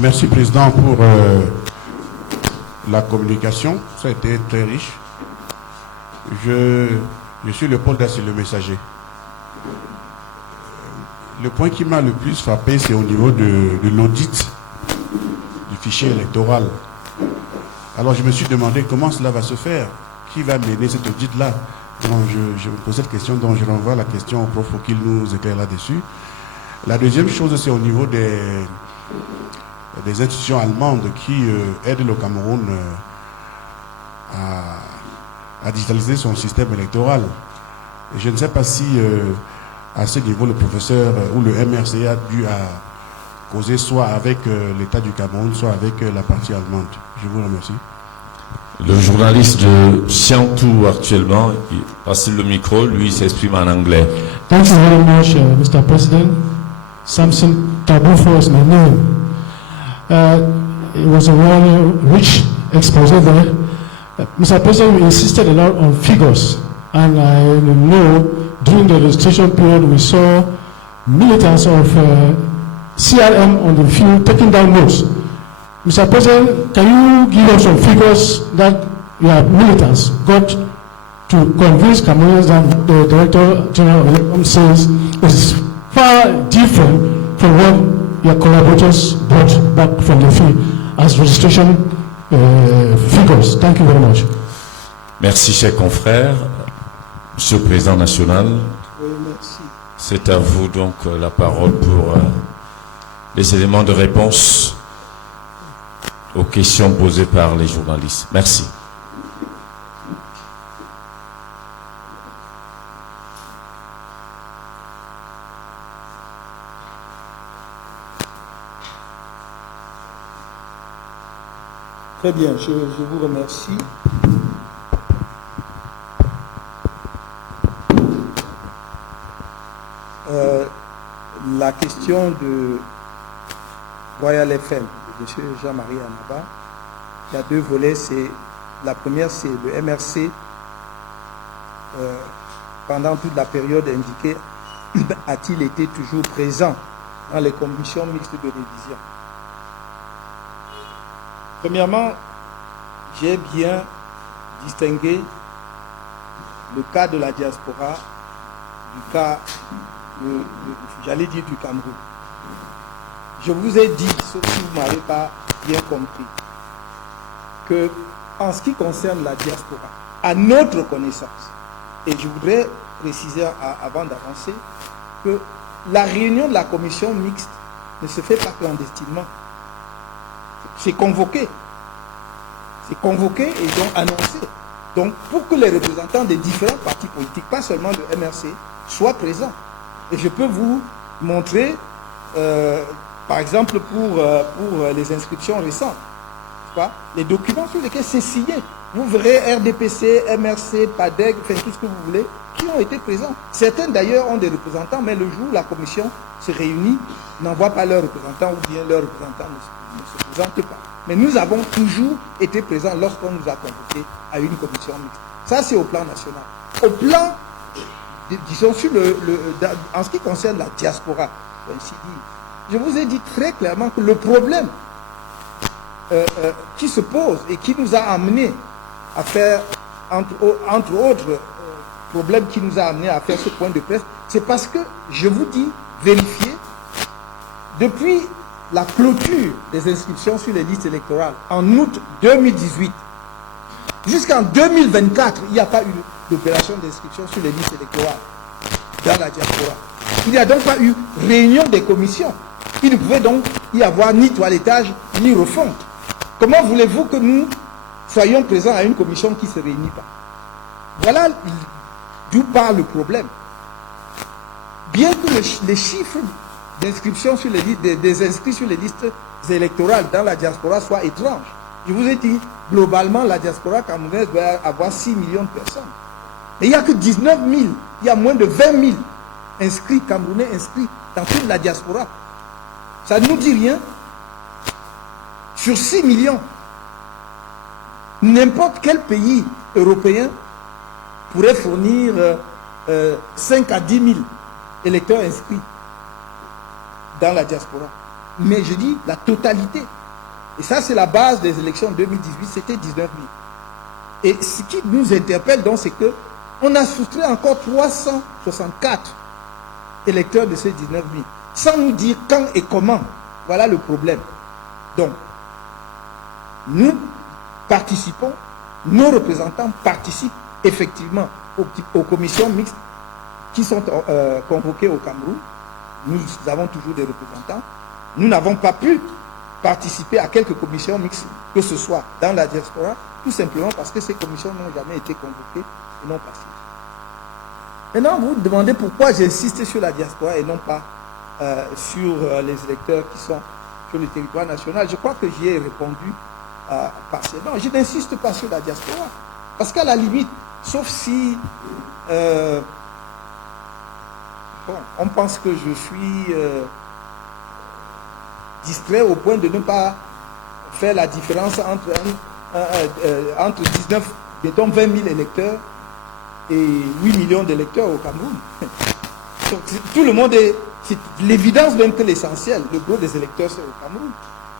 Merci, Président, pour la communication. Ça a été très riche. Je suis Léopold Dassé, le messager. Le point qui m'a le plus frappé, c'est au niveau de l'audit du fichier électoral. Alors, je me suis demandé comment cela va se faire. Qui va mener cet audit-là? Donc, je me pose cette question, donc je renvoie la question au prof pour qu'il nous éclaire là-dessus. La deuxième chose, c'est au niveau des institutions allemandes qui aident le Cameroun à digitaliser son système électoral. Et je ne sais pas si, à ce niveau, le professeur ou le MRC a dû causer soit avec l'État du Cameroun, soit avec la partie allemande. Je vous remercie. Le journaliste de Siantou actuellement, il passe le micro, lui s'exprime en anglais. Thank you very much, Mr. President. Samson Tabufo is my name. It was a very rich expose there. Mr. President, we insisted a lot on figures, and I know during the registration period we saw militants of CRM on the field taking down notes. Mr. President, can you give us some figures that your militants got to convince Cameroonians that the Director General of Elections says is far different from what your collaborators brought back from the field as registration figures? Thank you very much. Merci, chers confrères. Monsieur le Président national, Oui, merci. c'est à vous donc la parole pour les éléments de réponse aux questions posées par les journalistes. Merci. Très bien, je vous remercie. La question de Royal FM, de M. Jean-Marie Anaba, il y a deux volets. La première, c'est le MRC. Pendant toute la période indiquée, a-t-il été toujours présent dans les commissions mixtes de révision? Premièrement, j'ai bien distingué le cas de la diaspora du cas, j'allais dire, du Cameroun. Je vous ai dit, sauf si vous ne m'avez pas bien compris, que en ce qui concerne la diaspora, à notre connaissance, et je voudrais préciser avant d'avancer, que la réunion de la commission mixte ne se fait pas clandestinement. C'est convoqué. C'est convoqué et donc annoncé. Donc, pour que les représentants des différents partis politiques, pas seulement le MRC, soient présents. Et je peux vous montrer, par exemple, pour les inscriptions récentes, les documents sur lesquels c'est signé. Vous verrez RDPC, MRC, PADEG, enfin tout ce que vous voulez, qui ont été présents. Certains d'ailleurs ont des représentants, mais le jour où la commission se réunit, n'envoie pas leurs représentants ou bien leurs représentants ne se présentent pas. Mais nous avons toujours été présents lorsqu'on nous a convoqués à une commission mixte. Ça, c'est au plan national. Au plan, disons, en ce qui concerne la diaspora, ainsi dit, je vous ai dit très clairement que le problème qui se pose et qui nous a amené à faire, entre autres problèmes qui nous a amené à faire ce point de presse, c'est parce que, je vous dis, vérifiez, depuis la clôture des inscriptions sur les listes électorales en août 2018, jusqu'en 2024, il n'y a pas eu d'opération d'inscription sur les listes électorales dans la diaspora. Il n'y a donc pas eu réunion des commissions. Il ne pouvait donc y avoir ni toilettage, ni refonte. Comment voulez-vous que nous soyons présents à une commission qui ne se réunit pas? Voilà d'où part le problème. Bien que les chiffres d'inscription sur les listes, des inscrits sur les listes électorales dans la diaspora soient étranges. Je vous ai dit, globalement, la diaspora camerounaise doit avoir 6 millions de personnes. Et il n'y a que 19 000, il y a moins de 20 000 inscrits, Camerounais inscrits dans toute la diaspora. Ça ne nous dit rien. Sur 6 millions, n'importe quel pays européen pourrait fournir 5 à 10 000 électeurs inscrits dans la diaspora. mais je dis la totalité. Et ça, c'est la base des élections 2018, c'était 19 000. Et ce qui nous interpelle donc, c'est que on a soustrait encore 364 électeurs de ces 19 000, sans nous dire quand et comment. Voilà le problème. Donc, nous participons, nos représentants participent effectivement aux commissions mixtes qui sont convoquées au Cameroun. Nous avons toujours des représentants. Nous n'avons pas pu participer à quelques commissions mixtes, que ce soit dans la diaspora, tout simplement parce que ces commissions n'ont jamais été convoquées et non passées. Maintenant, vous vous demandez pourquoi j'insiste sur la diaspora et non pas sur les électeurs qui sont sur le territoire national. Je crois que j'y ai répondu partiellement. Je n'insiste pas sur la diaspora. Parce qu'à la limite, sauf si on pense que je suis distrait au point de ne pas faire la différence entre 19, mettons 20 000 électeurs et 8 millions d'électeurs au Cameroun. Donc, tout le monde est... C'est l'évidence même que l'essentiel, le gros des électeurs, c'est au Cameroun.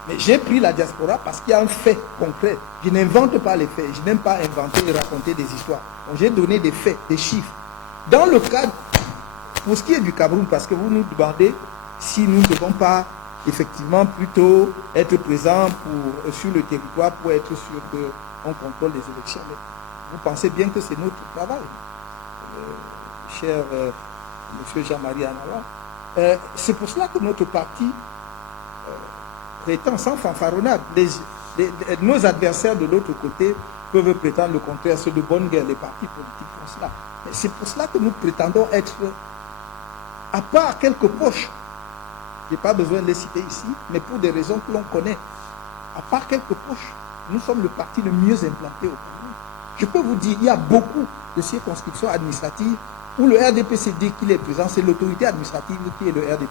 Mais j'ai pris la diaspora parce qu'il y a un fait concret. Je n'invente pas les faits. Je n'aime pas inventer et raconter des histoires. Donc j'ai donné des faits, des chiffres. Dans le cadre, pour ce qui est du Cameroun, parce que vous nous demandez si nous ne devons pas effectivement plutôt être présents sur le territoire pour être sûr qu'on contrôle les élections. Mais vous pensez bien que c'est notre travail, cher M. Jean-Marie Anawa. C'est pour cela que notre parti prétend sans fanfaronnade. Nos adversaires de l'autre côté peuvent prétendre le contraire. C'est de bonne guerre, les partis politiques font cela. Mais c'est pour cela que nous prétendons être, à part quelques poches, je n'ai pas besoin de les citer ici, mais pour des raisons que l'on connaît, à part quelques poches, nous sommes le parti le mieux implanté au Cameroun. Je peux vous dire, il y a beaucoup de circonscriptions administratives où le RDPC dit qu'il est présent, c'est l'autorité administrative qui est le RDPC.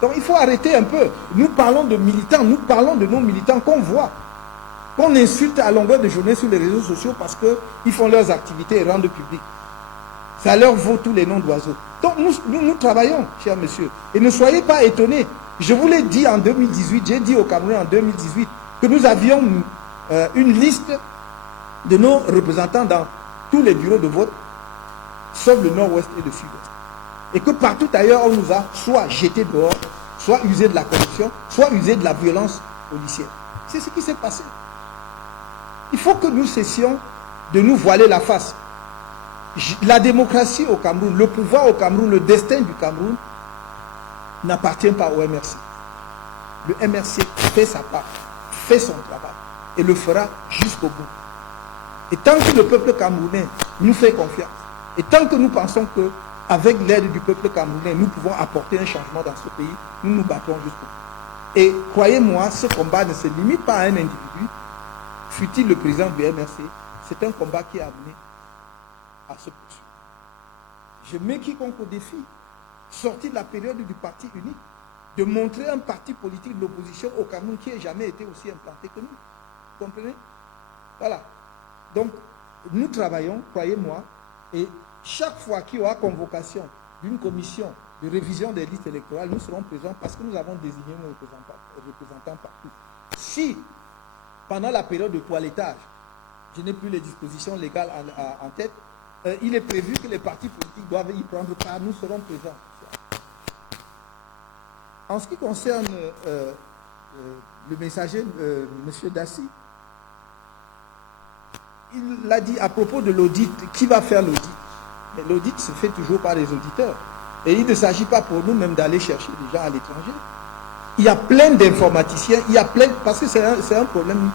Donc il faut arrêter un peu. Nous parlons de militants, nous parlons de nos militants qu'on voit, qu'on insulte à longueur de journée sur les réseaux sociaux parce qu'ils font leurs activités et rendent public. Ça leur vaut tous les noms d'oiseaux. Donc nous travaillons, cher monsieur. Et ne soyez pas étonnés. Je vous l'ai dit en 2018, j'ai dit au Cameroun en 2018 que nous avions une liste de nos représentants dans tous les bureaux de vote, sauf le nord-ouest et le sud-ouest. Et que partout ailleurs, on nous a soit jeté dehors, soit usé de la corruption, soit usé de la violence policière. C'est ce qui s'est passé. Il faut que nous cessions de nous voiler la face. La démocratie au Cameroun, le pouvoir au Cameroun, le destin du Cameroun n'appartient pas au MRC. Le MRC fait sa part, fait son travail et le fera jusqu'au bout. Et tant que le peuple camerounais nous fait confiance, et tant que nous pensons que avec l'aide du peuple camerounais, nous pouvons apporter un changement dans ce pays, nous nous battons jusqu'au bout. Et croyez-moi, ce combat ne se limite pas à un individu, fût-il le président du MRC, c'est un combat qui est amené à se poursuivre. Je mets quiconque au défi, sorti de la période du parti unique, de montrer un parti politique de l'opposition au Cameroun qui n'a jamais été aussi implanté que nous. Vous comprenez? Voilà. Donc, nous travaillons, croyez-moi, et chaque fois qu'il y aura convocation d'une commission de révision des listes électorales, nous serons présents parce que nous avons désigné nos représentants partout. Si, pendant la période de toilettage, je n'ai plus les dispositions légales en tête, il est prévu que les partis politiques doivent y prendre part, nous serons présents. En ce qui concerne le messager, M. Dassi, il l'a dit à propos de l'audit, qui va faire l'audit? Mais l'audit se fait toujours par les auditeurs. Et il ne s'agit pas pour nous même d'aller chercher des gens à l'étranger. Il y a plein d'informaticiens, parce que c'est un problème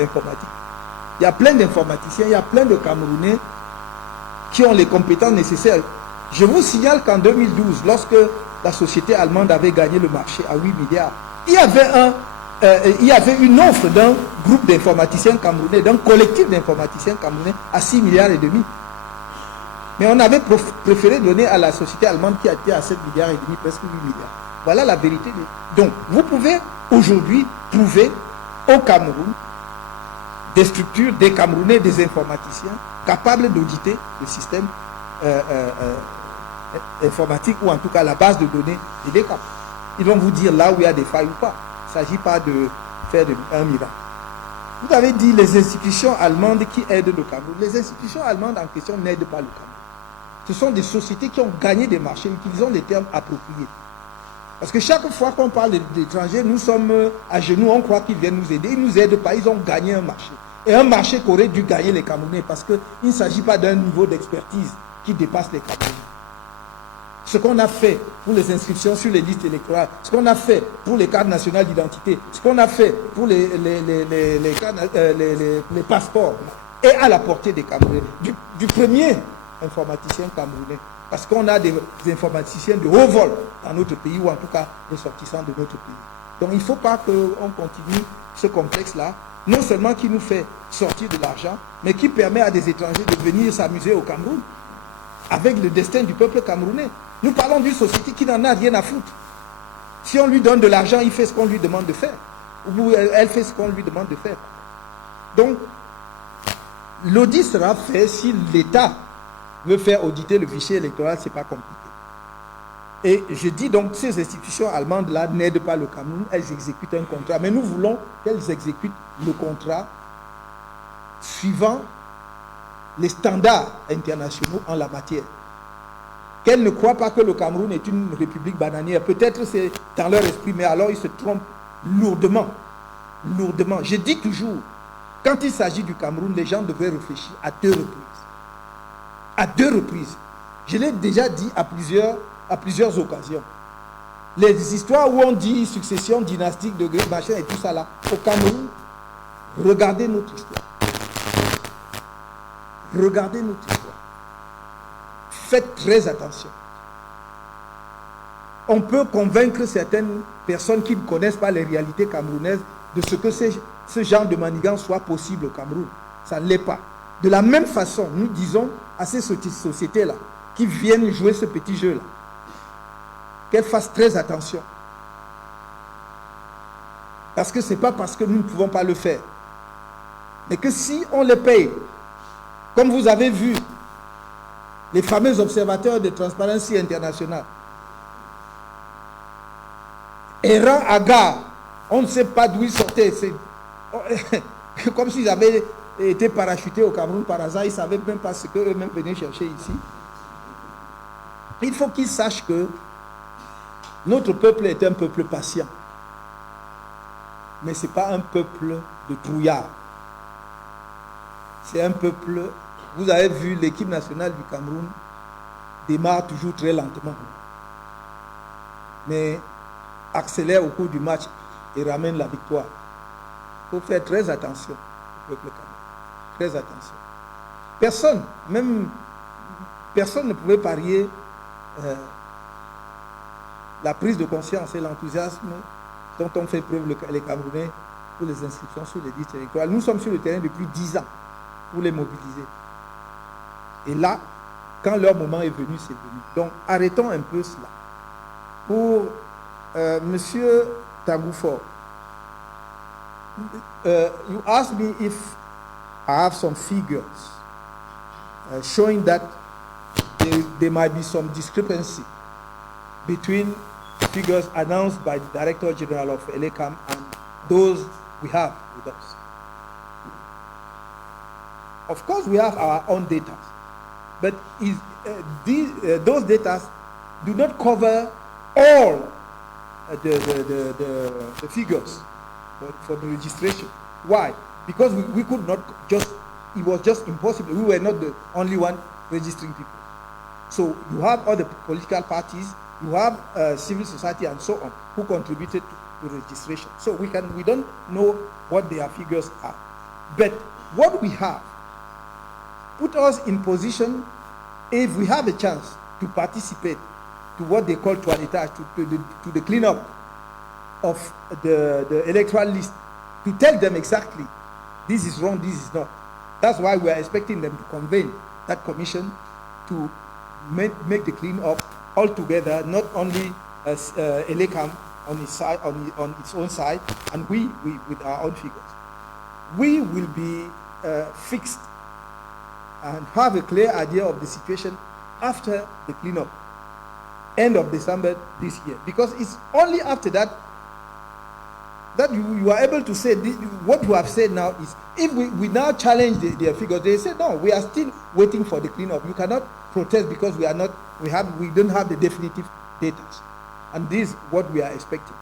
informatique. Il y a plein d'informaticiens, il y a plein de Camerounais qui ont les compétences nécessaires. Je vous signale qu'en 2012, lorsque la société allemande avait gagné le marché à 8 milliards, il y avait une offre d'un groupe d'informaticiens camerounais, d'un collectif d'informaticiens camerounais à 6 milliards et demi. Mais on avait préféré donner à la société allemande qui a été à 7 milliards et demi, presque 8 milliards. Voilà la vérité. Donc, vous pouvez aujourd'hui trouver au Cameroun des structures, des Camerounais, des informaticiens capables d'auditer le système informatique ou en tout cas la base de données et des CAP. Ils vont vous dire là où il y a des failles ou pas. Il ne s'agit pas de faire un miracle. Vous avez dit les institutions allemandes qui aident le Cameroun. Les institutions allemandes en question n'aident pas le Cameroun. Ce sont des sociétés qui ont gagné des marchés, utilisons des termes appropriés. Parce que chaque fois qu'on parle d'étrangers, nous sommes à genoux, on croit qu'ils viennent nous aider. Ils ne nous aident pas, ils ont gagné un marché. Et un marché qu'auraient dû gagner les Camerounais, parce qu'il ne s'agit pas d'un niveau d'expertise qui dépasse les Camerounais. Ce qu'on a fait pour les inscriptions sur les listes électorales, ce qu'on a fait pour les cartes nationales d'identité, ce qu'on a fait pour les passeports, est à la portée des Camerounais. Du premier informaticien camerounais. Parce qu'on a des informaticiens de haut vol dans notre pays, ou en tout cas ressortissants de notre pays. Donc il ne faut pas qu'on continue ce complexe-là, non seulement qui nous fait sortir de l'argent, mais qui permet à des étrangers de venir s'amuser au Cameroun, avec le destin du peuple camerounais. Nous parlons d'une société qui n'en a rien à foutre. Si on lui donne de l'argent, il fait ce qu'on lui demande de faire. Ou elle fait ce qu'on lui demande de faire. Donc, l'audit sera fait si l'État veut faire auditer le fichier électoral, ce n'est pas compliqué. Et je dis donc, ces institutions allemandes-là n'aident pas le Cameroun, elles exécutent un contrat. Mais nous voulons qu'elles exécutent le contrat suivant les standards internationaux en la matière. Qu'elles ne croient pas que le Cameroun est une république bananière. Peut-être c'est dans leur esprit, mais alors ils se trompent lourdement. Lourdement. Je dis toujours, quand il s'agit du Cameroun, les gens devraient réfléchir à 2 reprises. À 2 reprises. Je l'ai déjà dit à plusieurs occasions. Les histoires où on dit succession dynastique de machin et tout ça là, au Cameroun, regardez notre histoire. Regardez notre histoire. Faites très attention. On peut convaincre certaines personnes qui ne connaissent pas les réalités camerounaises de ce que ce genre de manigance soit possible au Cameroun. Ça ne l'est pas. De la même façon, nous disons à ces sociétés-là qui viennent jouer ce petit jeu-là, qu'elles fassent très attention. Parce que ce n'est pas parce que nous ne pouvons pas le faire. Mais que si on les paye, comme vous avez vu, les fameux observateurs de Transparency International, errant à gare, on ne sait pas d'où ils sortaient. C'est comme s'ils avaient été parachutés au Cameroun par hasard, ils ne savaient même pas ce qu'eux-mêmes venaient chercher ici. Il faut qu'ils sachent que notre peuple est un peuple patient. Mais ce n'est pas un peuple de trouillards. C'est un peuple... Vous avez vu, l'équipe nationale du Cameroun démarre toujours très lentement. Mais accélère au cours du match et ramène la victoire. Il faut faire très attention au peuple camerounais. Très attention. Personne ne pouvait parier la prise de conscience et l'enthousiasme dont ont fait preuve les Camerounais pour les inscriptions sur les listes électorales. Nous sommes sur le terrain depuis 10 ans pour les mobiliser. Et là, quand leur moment est venu, c'est venu. Donc, arrêtons un peu cela. Pour Monsieur Tagoufort, you asked me if I have some figures showing that there might be some discrepancy between figures announced by the Director General of ELECAM and those we have with us. Of course, we have our own data, but those data do not cover all the figures for the registration. Why? Because we could not just, it was just impossible. We were not the only one registering people. So you have other political parties, you have civil society and so on, who contributed to registration. So we don't know what their figures are. But what we have put us in position, if we have a chance to participate to what they call toilettage, to the cleanup of the electoral list, to tell them exactly this is wrong, this is not. That's why we are expecting them to convene that commission to make the cleanup all together, not only as ELECAM on its side, on its own side, and we with our own figures. We will be fixed and have a clear idea of the situation after the cleanup. end of December this year. Because it's only after that that you are able to say what you have said now is, if we now challenge their figures, they say, no, we are still waiting for the cleanup. You cannot protest because we don't have the definitive data. And this is what we are expecting.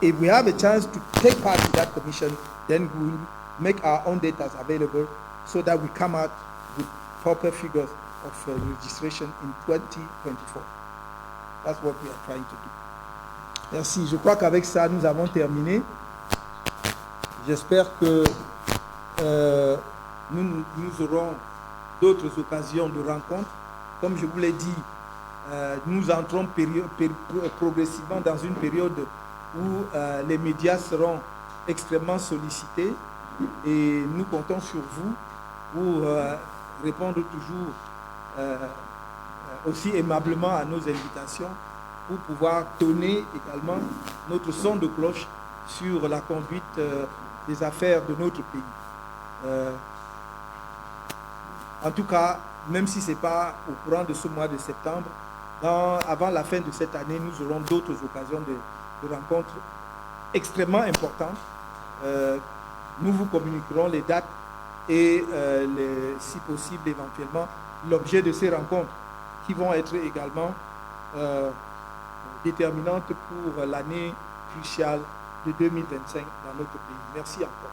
If we have a chance to take part in that commission, then we will make our own data available so that we come out with proper figures of registration in 2024. That's what we are trying to do. Merci. Je crois qu'avec ça, nous avons terminé. J'espère que nous aurons d'autres occasions de rencontres. Comme je vous l'ai dit, nous entrons progressivement dans une période où les médias seront extrêmement sollicités et nous comptons sur vous pour répondre toujours aussi aimablement à nos invitations, pour pouvoir donner également notre son de cloche sur la conduite des affaires de notre pays. En tout cas, même si ce n'est pas au courant de ce mois de septembre, avant la fin de cette année, nous aurons d'autres occasions de rencontres extrêmement importantes. Nous vous communiquerons les dates et, si possible, éventuellement, l'objet de ces rencontres qui vont être également déterminantes pour l'année cruciale de 2025 dans notre pays. Merci encore.